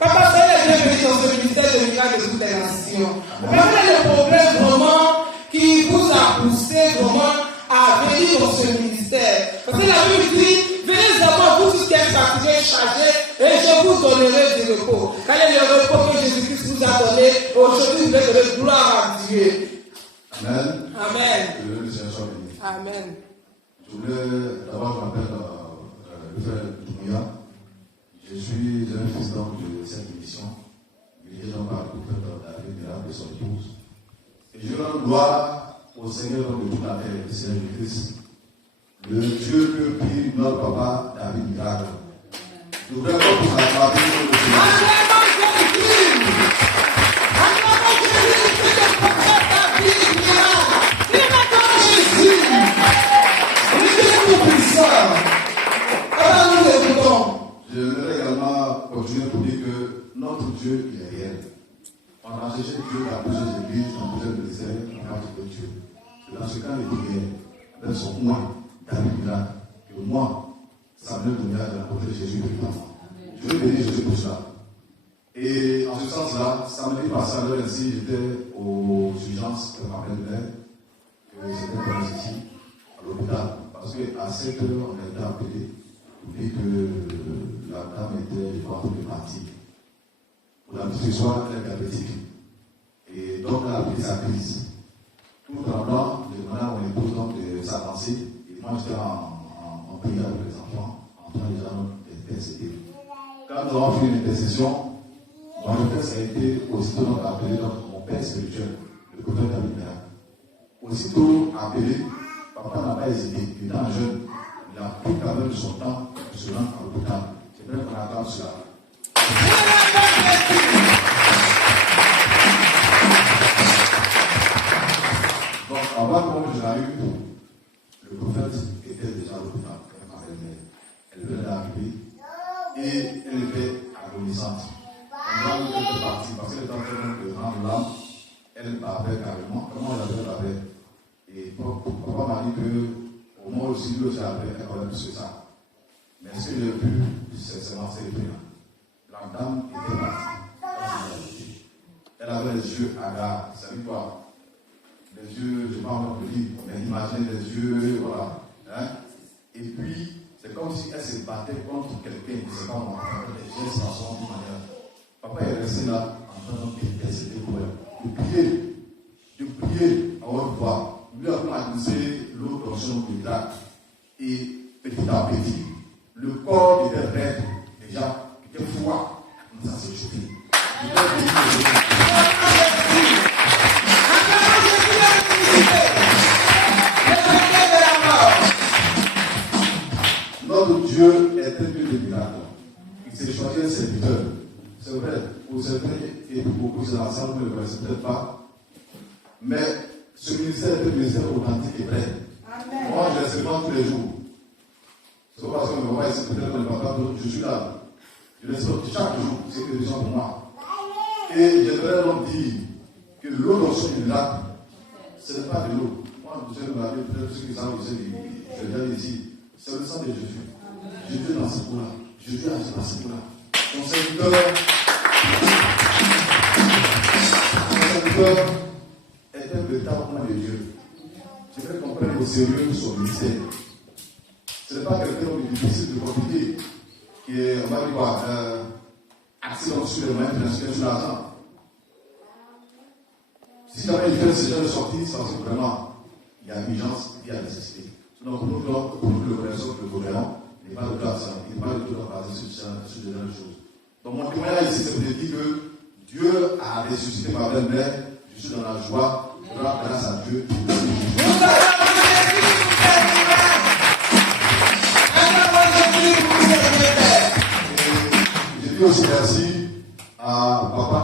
Papa, soyez bienvenue dans ce ministère de miracles de toutes les nations. Papa, quel est le problème vraiment qui vous a poussé vraiment à venir dans ce ministère? Parce que la Bible dit, venez d'abord, vous tous qui êtes fatigués, chargés, et je vous donnerai du repos. Quel est le repos que Jésus-Christ vous a donné? Aujourd'hui, vous devez donner gloire à Dieu. Amen. Amen. Amen. Je voulais d'abord, je m'appelle le frère Doumbouya. Je suis un fils d'homme de cette émission, dirigé par le prophète David Miracle et son épouse. Et je rends gloire au Seigneur de toute la terre, le Seigneur Jésus-Christ, le Dieu que prie notre papa David Miracle. Je voudrais pas vous acclamer le Seigneur. Je voudrais également continuer pour dire que notre Dieu, il est réel. On a cherché Dieu dans plusieurs églises, dans plusieurs ministères, on a cherché Dieu. C'est dans ce cas de prière, avec son moi, David Miracle, que moi, Samuel Doumbouya, j'ai rencontré Jésus depuis l'enfant. Je veux bénir Jésus pour cela. Et en ce sens-là, samedi passé à l'heure ainsi, j'étais aux urgences de ma belle-mère, que c'était comme ici, à l'hôpital. Parce qu'à 7 heures, on a été appelé pour dire que la dame était, je crois, de partir. Pour la petite soirée, elle est diabétique. Et donc, elle a pris sa crise. Tout en blanc, j'ai demandé à mon épouse donc de s'avancer. Et moi, j'étais en prière avec les enfants, en train déjà d'intercéder. Quand nous avons fait une intercession, mon réflexe a été aussitôt donc appelé mon père spirituel, le prophète David Miracle. Aussitôt appelé, papa n'a pas hésité, étant jeune, il a pris quand même son temps de se rendre à l'hôpital. C'est vrai qu'on acclame cela. Donc, avant que je l'arrive, le prophète était déjà à l'hôpital. Elle venait d'arriver et elle était agonisante. Elle était partie parce qu'elle était en train de rendre l'âme. Elle parlait carrément. Comment elle avait parlé? Et papa m'a dit que au moins aussi, lui aussi avait un problème plus que ça. Mais ce que j'ai vu, c'est seulement ces deux. La dame était partie. Elle avait les yeux hagards. Vous savez quoi? Les yeux, je ne vais pas encore le dire, mais imaginez les yeux, voilà. Hein? Et puis, c'est comme si elle se battait contre quelqu'un qui ne sait pas moi, les gestes dans son manière. Papa est resté là en train d'intercéder pour elle. De prier à haute voix. Lui a commencé l'autre option de miracle. Et petit à petit, le corps était raide, déjà, était froid. Ça s'est chauffé. Notre Dieu est un Dieu de miracles. Il s'est choisi un serviteur. C'est vrai, pour certains et pour beaucoup, c'est l'ensemble, ne le connaissez peut-être pas. Mais ce ministère est un ministère authentique et vrai. Amen. Moi, je l'expérimente tous les jours. C'est pas parce que me voit ici, peut-être qu'on ne va pas, je suis là. Je l'expérimente chaque jour, c'est que des gens pour moi. Et j'aimerais donc dire que l'eau d'onction du lac, ce n'est pas de l'eau. Moi, je sais que peut-être ceux qui savent, je vais dire ici, c'est le sang de Jésus. Jésus est dans ce coup-là. Jésus est dans ce coup-là. Son serviteur est un véritable homme de Dieu. Je veux qu'on prenne au sérieux son ministère. Ce n'est pas quelqu'un de difficile, de compliqué, qui est, on va dire quoi, axé sur les moyens financiers, sur l'argent. Si jamais il fait ce genre de sortie, c'est parce que vraiment, il y a urgence, il y a nécessité. Sinon, pour nous, le connaissons, le gouvernement, il n'est pas de tout à ça. Il n'est pas de tout à baser sur ce genre de choses. Donc, mon témoignage ici, c'est pour dire que Dieu a ressuscité ma belle-mère. Je suis dans la joie. Grâce à Dieu. Je dis aussi merci à papa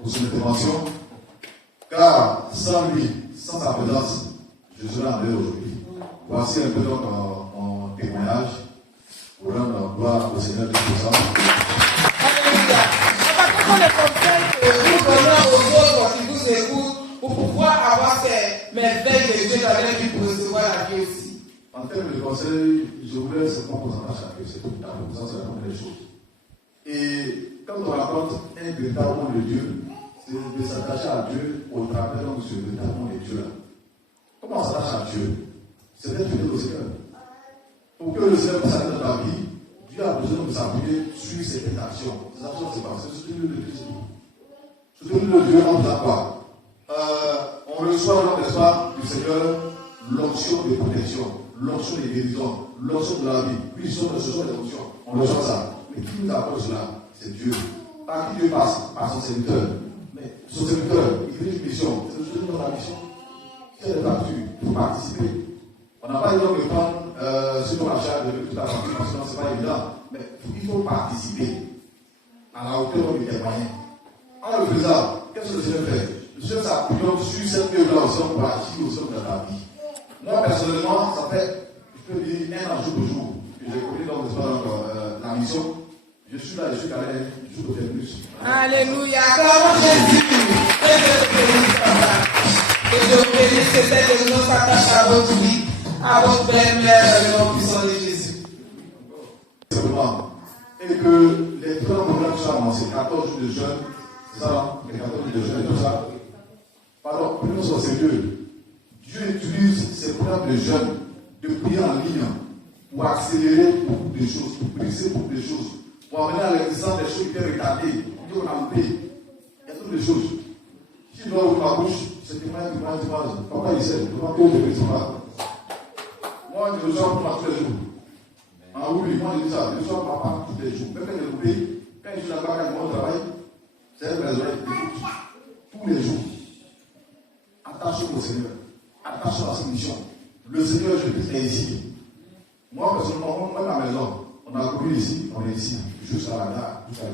pour son intervention. Car sans lui, sans sa présence, je serais en dehors aujourd'hui. Voici un peu donc mon témoignage pour rendre gloire au Seigneur de tout ça. Alléluia. Comment les conseils que vous donnez aux autres qui vous écoutent pour pouvoir avoir ces merveilles de Dieu dans leur vie pour recevoir la vie aussi? En termes de conseils, je voulais simplement qu'on s'en attache à Dieu, c'est tout. Ça, c'est la première chose. Et quand on rencontre un véritable amour de Dieu, c'est de s'attacher à Dieu au travers de ce véritable amour de Dieu-là. Comment on s'attache à Dieu? C'est d'être fidèle au Seigneur. Pour que le Seigneur puisse aller dans ta vie, Dieu a besoin de s'appuyer sur certaines actions. Ces actions, c'est quoi? C'est soutenir le Christ. Soutenir le Dieu en faisant quoi? On reçoit, n'est-ce pas, du Seigneur l'onction de protection, l'onction de guérison, l'onction de la vie. Oui, ce sont les options. On reçoit ça. Mais qui nous apporte cela? C'est Dieu. Par qui Dieu passe? Par son serviteur. Mais son serviteur, il fait une mission. C'est de soutenir dans la mission. Quelle est la facture? Il faut participer. On n'a pas besoin de prendre ce qu'on achète de toute la facture parce que ce n'est pas évident. Mais il faut participer à la hauteur de tes moyens. En le faisant, qu'est-ce que le Seigneur fait? Le Seigneur s'appuie donc sur cette œuvre-là aussi pour agir au sein de ta vie. Moi, personnellement, ça fait, je peux dire, un an jour pour jour que j'ai connu donc la mission. Je suis là, je suis carré, je suis au plus. Alléluia. Acclamons Jésus. Et je vous bénis, c'est cette que nous s'attache à votre vie, à votre belle-mère, le nom puissant de Jésus. Simplement. Et que les différents programmes qui sont annoncés, 14 jours de jeûne, c'est ça, non? Les 14 jours de jeûne et tout ça. Pardon, prenons ça au sérieux. Dieu utilise ces programmes de jeûne, de prier en ligne, pour accélérer beaucoup de choses, pour briser beaucoup de choses, pour amener à l'existence des choses qui étaient retardées. Dieu a loupé. Il y a toutes les choses. Si je dois ouvrir ma bouche, c'est témoignage. Papa, il sait, comment que je ne sais pas. Moi, je reçois pour moi tous les jours. En oui, moi, je dis ça, je reçois papa tous les jours. Même quand je l'ai loupé, quand je suis là-bas, quand je vais au travail, c'est mes oreilles tous les jours. Attention au Seigneur. Attention à cette mission. Le Seigneur, je peux être ici. Moi, personnellement, même à la maison, on a couru ici, on est ici, jusqu'à la gare, jusqu'à la